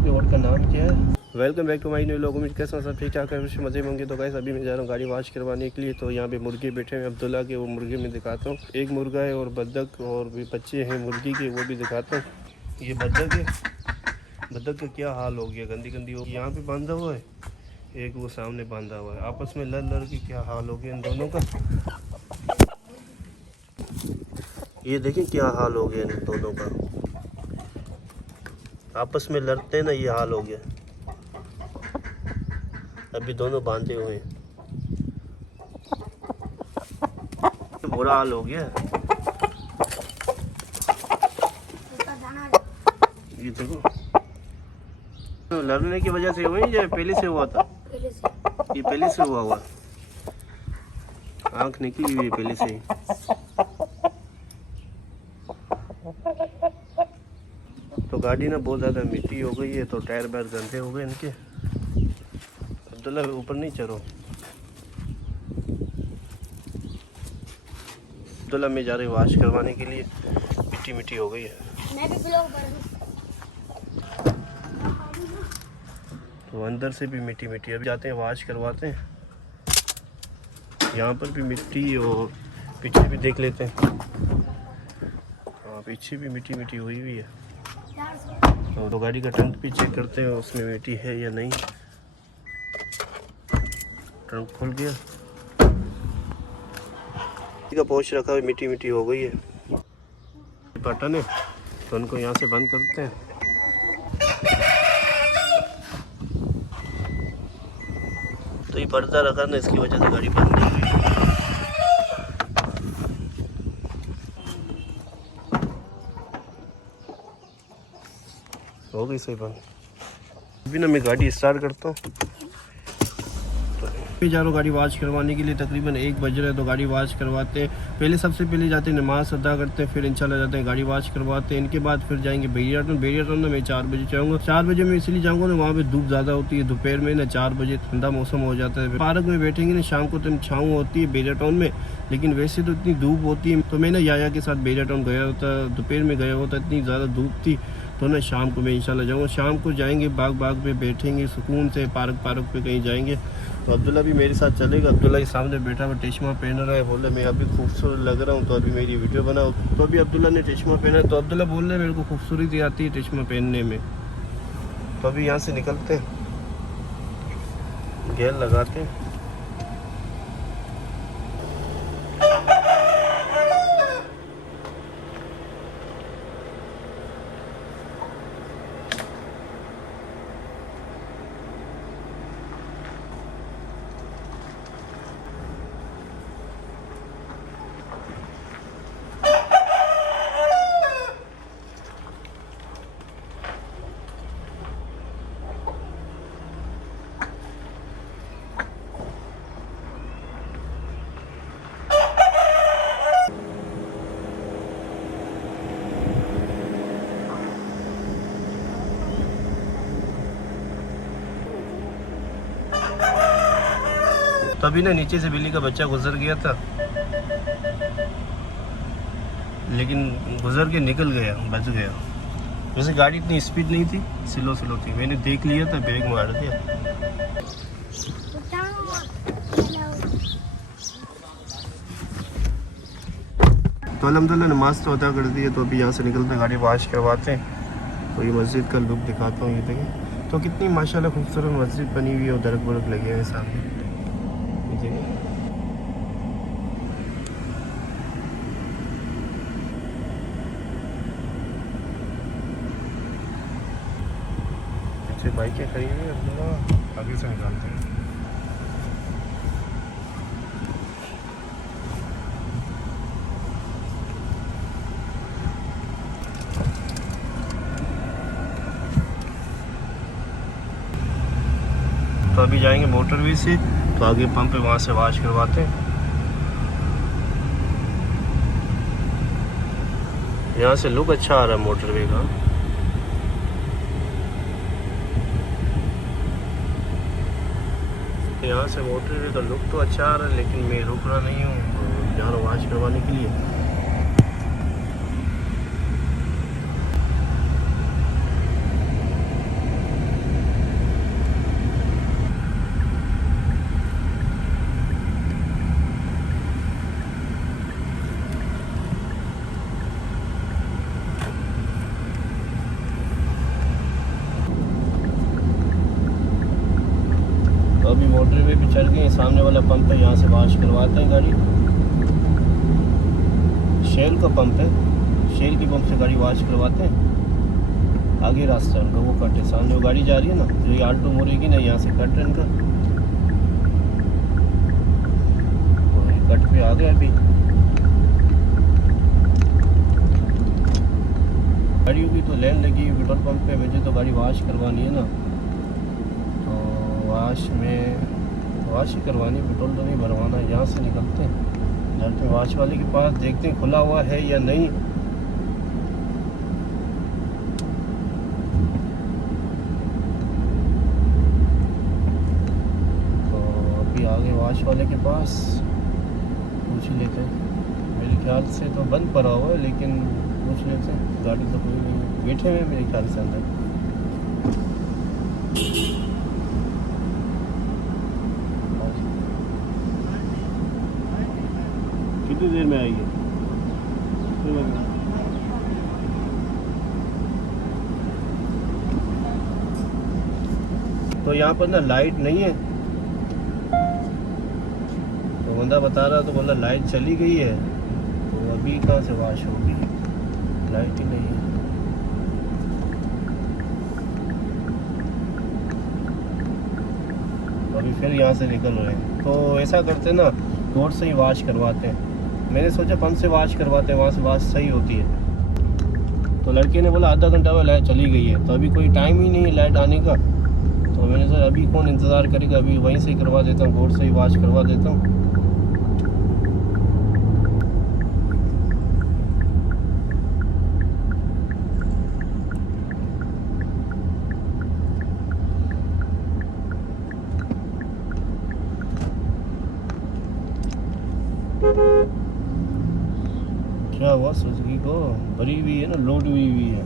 आपके वोट का नाम क्या है? Welcome back to my new vlog. उम्मीद कैसा सब ठीक ठाक है, मज़े में होंगे। तो गाइस अभी मैं जा रहा हूँ गाड़ी वॉश करवाने के लिए। तो यहाँ पे मुर्गे बैठे हैं अब्दुल्ला के, वो मुर्गे में दिखाता हूँ। एक मुर्गा है और बतख और भी बच्चे हैं मुर्गी के, वो भी दिखाता हूँ। ये बतख है, बतख का क्या हाल हो गया, गंदी गंदी हो, यहाँ पे बांधा हुआ है, एक वो सामने बांधा हुआ है। आपस में लड़ लड़ के क्या हाल हो गया इन दोनों का। ये देखें क्या हाल हो गया इन दोनों का, आपस में लड़ते हैं ना, ये हाल हो गया। अभी दोनों बांधे हुए हैं, बुरा हाल हो गया। ये देखो, लड़ने की वजह से हुए या पहले से हुआ था? ये पहले से हुआ, आंख निकली हुई है पहले से ही। तो गाड़ी ना बहुत ज़्यादा मिट्टी हो गई है, तो टायर वायर गंदे हो गए इनके। अब्दुल्ला ऊपर नहीं चढ़ो। अब्दुल्ला में जा रहे वॉश करवाने के लिए, मिट्टी मिट्टी हो गई है। मैं भी तो अंदर से भी मिट्टी मिट्टी। अभी जाते हैं वॉश करवाते हैं। यहाँ पर भी मिट्टी और पीछे भी देख लेते हैं। हाँ, पीछे भी मिट्टी मिट्टी हुई हुई है। तो गाड़ी का टंक भी चेक करते हैं उसमें मिट्टी है या नहीं। टंक खुल गया, का पोछ रखा है, मिट्टी मिट्टी हो गई है। बटन है तो उनको यहाँ से बंद करते हैं। तो ये पर्दा रखा ना, इसकी वजह से गाड़ी बंद नहीं हुई। हो गई सही बंद। अभी ना मैं गाड़ी स्टार्ट करता हूँ। तो जा रहा हूँ गाड़ी वॉश करवाने के लिए। तकरीबन 1 बज रहा है, तो गाड़ी वॉश करवाते हैं। पहले सबसे पहले जाते हैं नमाज अदा करते हैं, फिर इंशाल्लाह जाते हैं गाड़ी वॉश करवाते हैं। इनके बाद फिर जाएंगे बैरिया टाउन ना मैं 4 बजे जाऊँगा। 4 बजे मैं इसलिए जाऊँगा ना, वहाँ पे धूप ज़्यादा होती है। दोपहर में ना 4 बजे ठंडा मौसम हो जाता है। पार्क में बैठेंगे ना शाम को, तो छाँव होती है बैरिया टाउन में, लेकिन वैसे तो इतनी धूप होती है। तो मैं ना याया के साथ बैरिया टाउन गया होता, दोपहर में गया होता, इतनी ज़्यादा धूप थी। तो ना शाम को मैं इंशाल्लाह जाऊँगा। शाम को जाएंगे बाग पे बैठेंगे सुकून से, पार्क पे कहीं जाएंगे। तो अब्दुल्ला भी मेरे साथ चलेगा। अब्दुल्ला के सामने बैठा हुआ चश्मा पहन रहा है, बोले मैं अभी खूबसूरत लग रहा हूँ, तो अभी मेरी वीडियो बनाओ। तो अभी अब्दुल्ला ने चश्मा पहना, तो अब्दुल्ला बोल रहे हैं मेरे को खूबसूरती आती है चश्मा पहनने में। तो अभी यहाँ से निकलते हैं, गेयर लगाते हैं। तो अभी ना नीचे से बिल्ली का बच्चा गुजर गया था, लेकिन गुजर के निकल गया, बच गया। वैसे गाड़ी इतनी स्पीड नहीं थी, स्लो थी। मैंने देख लिया था, ब्रेक मार दिया। तो अल्हम्दुलिल्लाह नमाज तो अदा कर दी है। तो अभी यहाँ से निकलते हैं, गाड़ी वॉश करवाते हैं। तो ये मस्जिद का लुक दिखाता हूँ। ये देखें तो कितनी माशाल्लाह खूबसूरत मस्जिद बनी हुई है, और दरक बरक लगे हुए सामने। पीछे बाइकें खड़ी हुई है, अब्दुल्ला आगे से निकालते हैं। तो अभी जाएंगे मोटरवे से, तो आगे पंप पे वहाँ से वॉश करवाते हैं। यहाँ से लुक अच्छा आ रहा है मोटरवे का। यहाँ से मोटरवे का लुक तो अच्छा आ रहा है, लेकिन मैं रुक रहा नहीं हूँ, जा रहा हूँ वॉश करवाने के लिए। तो अभी मोटर वे भी चल गई, सामने वाला पंप है, यहाँ से वॉश करवाते हैं गाड़ी। शेल का पंप है, शेल की पंप से गाड़ी वॉश करवाते हैं। आगे रास्ता है उनका, वो कट है, सामने वो गाड़ी जा रही है ना, जो ये आल्टो मोड़ेगी ना, यहाँ से कट है इनका। कट पे आ गया अभी। गाड़ियों की तो लाइन लगी है पेट्रोल पंप पे, मुझे तो गाड़ी वॉश करवानी है ना, तो वॉश ही करवानी, पेट्रोल तो नहीं भरवाना। यहाँ से निकलते हैं, जाते हैं वॉश वाले के पास, देखते हैं खुला हुआ है या नहीं। तो अभी आगे वॉश वाले के पास पूछ ही लेते हैं। मेरे ख्याल से तो बंद पड़ा हुआ है, लेकिन पूछ लेते हैं। गाड़ी तो कोई नहीं बैठे हुए मेरे ख्याल से अंदर। कितनी देर में आएगी? तो यहाँ पर ना लाइट नहीं है, तो बंदा बता रहा, तो बोला लाइट चली गई है। तो अभी कहाँ से वॉश होगी, लाइट ही नहीं है। अभी फिर यहाँ से निकल रहे हैं, तो ऐसा करते ना, रोड से ही वॉश करवाते हैं। मैंने सोचा पंप से वॉश करवाते हैं, वहाँ से वॉश सही होती है। तो लड़के ने बोला आधा घंटा में लाइट चली गई है, तो अभी कोई टाइम ही नहीं है लाइट आने का। तो मैंने सोचा अभी कौन इंतज़ार करेगा, अभी वहीं से ही करवा देता हूँ, रोड से ही वॉश करवा देता हूँ। क्या हुआ सुजुकी को? भरी हुई है ना, लोड हुई हुई है।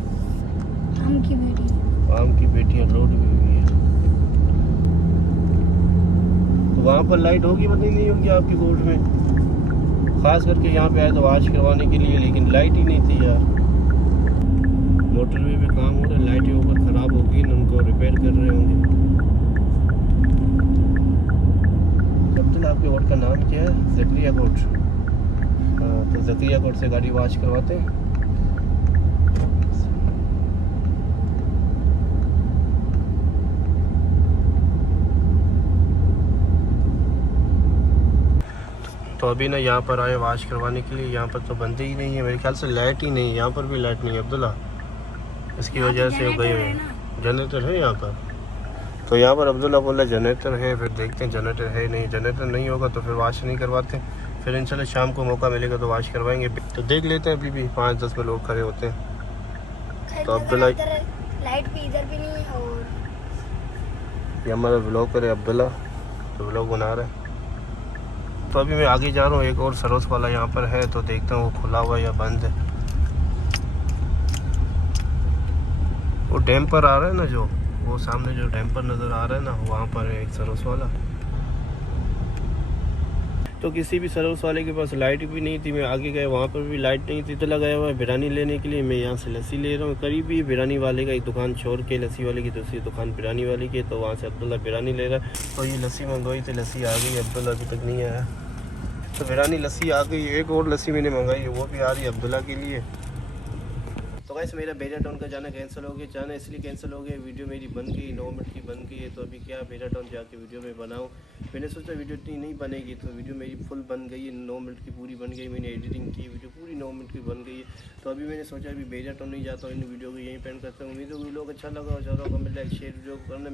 आम की बेटियां लोड हुई हुई है। तो वहाँ पर लाइट होगी, पता नहीं होगी आपकी कोर्ट में, खास करके यहाँ पे आए तो वॉश करवाने के लिए, लेकिन लाइट ही नहीं थी यार। मोटरवे पे काम हो रहा है, लाइटें ऊपर ख़राब होगी, उनको रिपेयर कर रहे होंगे। अब्दुल, आपके कोर्ट का नाम क्या है? ज़करिया कोर्ट। तो ज़करिया कोर्ट से गाड़ी वॉश करवाते हैं। तो अभी ना यहाँ पर आए वॉश करवाने के लिए, यहाँ पर तो बंदे ही नहीं है, मेरे ख्याल से लाइट ही नहीं है, यहाँ पर भी लाइट नहीं है अब्दुल्ला, इसकी वजह से गए हुए हैं। जनरेटर है यहाँ पर, तो यहाँ पर अब्दुल्ला बोला जनरेटर है, फिर देखते हैं जनरेटर है नहीं, जनरेटर नहीं होगा तो फिर वॉश नहीं करवाते, फिर इंशाल्लाह शाम को मौका मिलेगा तो वॉश करवाएंगे। तो देख लेते हैं, अभी भी 5-10 में लोग खड़े होते हैं। तो अब्दुल्ला लाइट भी इधर भी नहीं है, और ये हमारा व्लॉग करे अब्दुल्ला, तो व्लॉग बना रहे हैं। तो अभी मैं आगे जा रहा हूँ, एक और सरोस वाला यहाँ पर है, तो देखता हूँ वो खुला हुआ या बंद है। वो डैम्पर आ रहा है ना, जो वो सामने जो डैम्पर नज़र आ रहा है ना, वहाँ पर है एक सरोस वाला। तो किसी भी सरोस वाले के पास लाइट भी नहीं थी, मैं आगे गया वहाँ पर भी लाइट नहीं थी। तो लगाया हुआ है बिरयानी लेने के लिए, मैं यहाँ से लस्सी ले रहा हूँ। करीब ही बिरयानी वाले का एक दुकान छोड़ के लस्सी वाले की दूसरी दुकान बिरयानी वाले की, तो वहाँ से अब्दुल्ला बिरयानी ले रहा है। तो ये लस्सी मंगवाई थी, लस्सी आ गई, अब्दुल्ला अभी तक नहीं आया। तो बिरयानी लस्सी आ गई, एक और लस्सी मैंने मंगाई है, वो भी आ रही है अब्दुल्ला के लिए। तो गाइस मेरा बेरा टाउन का जाना कैंसिल हो गया, जाना इसलिए कैंसिल हो गया, वीडियो मेरी बन गई, 9 मिनट की बन गई है। तो अभी क्या बेरा टाउन जाके वीडियो में बनाऊँ, मैंने सोचा वीडियो इतनी नहीं बनेगी, तो वीडियो मेरी फुल बन गई है, 9 मिनट की पूरी बन गई, मैंने एडिटिंग की, वीडियो पूरी 9 मिनट की बन गई है। तो अभी मैंने सोचा अभी बेरा टाउन नहीं जाता हूँ, इन वीडियो को यहीं पेंड करता हूँ। उम्मीद है वीडियो अच्छा लगा, ज़्यादा कमेंट लाइक शेयर वीडियो करना।